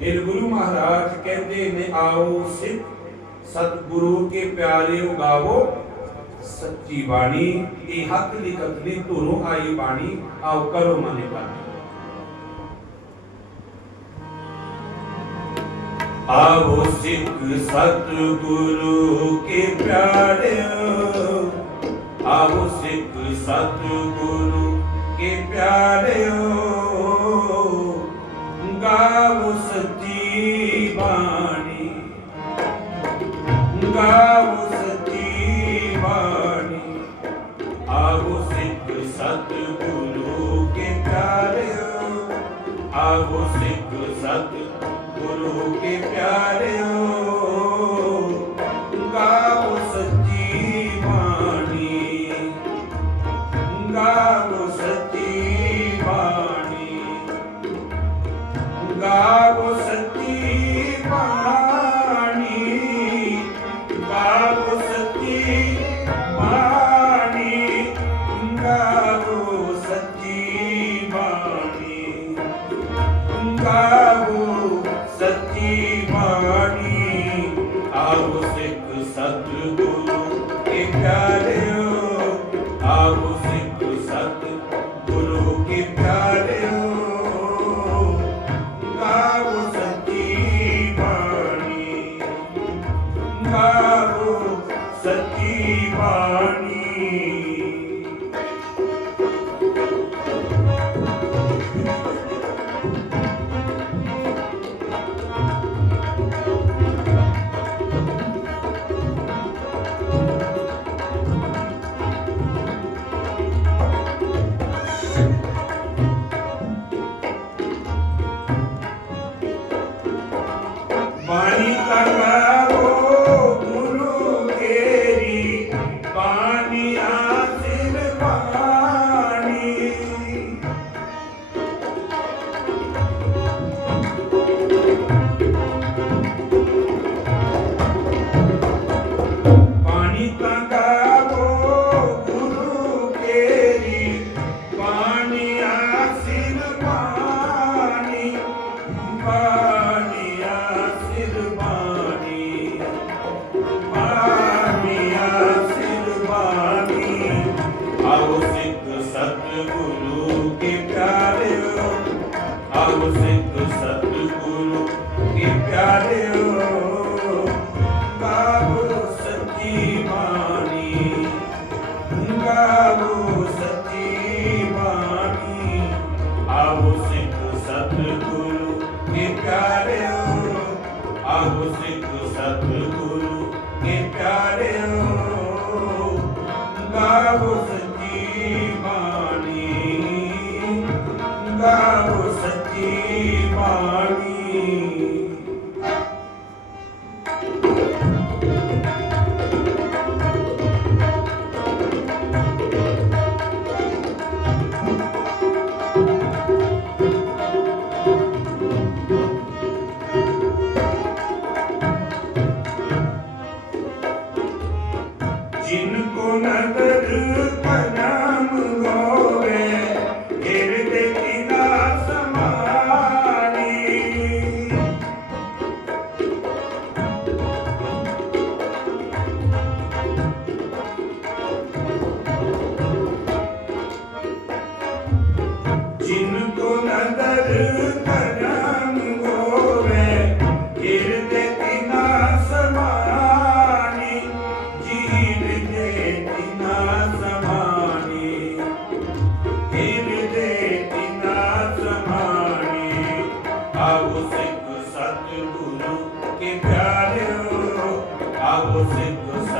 मेरे गुरु महाराज कहते ने आओ सिख सतगुरु के प्यारे उगावो। सच्ची वाणी ए हक लिखत ने तुरो आई वाणी, आओ करो माने का आओ सिख सतगुरु के प्यारे, आओ सिख सतगुरु के प्यारे। हो ਗਾਵੋ ਸੱਚੀ ਬਾਣੀ। ਗਾਵੋ ਸੱਚੀ ਬਾਣੀ। ਆਵੋ ਸਿੱਖ ਸਤਿਗੁਰੂ ਕੇ ਪਿਆਰਿਓ। ਆਵੋ ਸਿੱਖ ਸਤਿ 가 ਆਓ ਸਿੱਖ ਸਤਿਗੁਰੂ ਕੇ ਪਿਆਰਿਓ ਆਓ ਸਿੱਖ ਸਤਿਗੁਰੂ ਕੇ ਪਿਆਰਿਓ ਗਾਵੋ ਸੱਚੀ ਬਾਣੀ ਗਾਵੋ ਸੱਚੀ ਬਾਣੀ ਆਵੋ ਸਿੱਖ ਸਤਿਗੁਰੂ ਕੇ ਪਿਆਰਿਓ ਆਵੋ ਸਿੱਖ ਸਤਿਗੁਰੂ ਕੇ ਪਿਆਰਿਓ ਗਾਵੋ जिनको नगर ਆਪ ਸਿੱਖ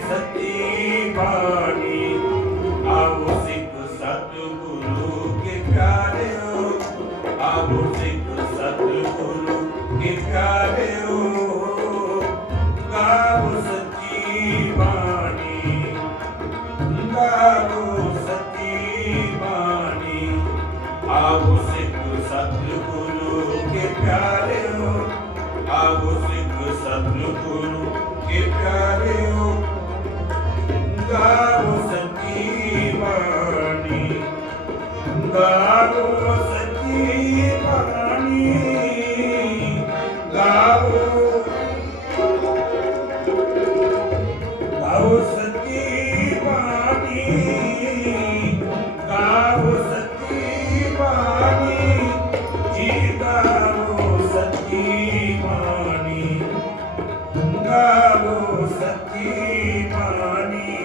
ਸਤੀ ਪਾ गावो सखी पानी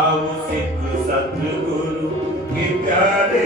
आओ सिख सतगुरु के प्यारे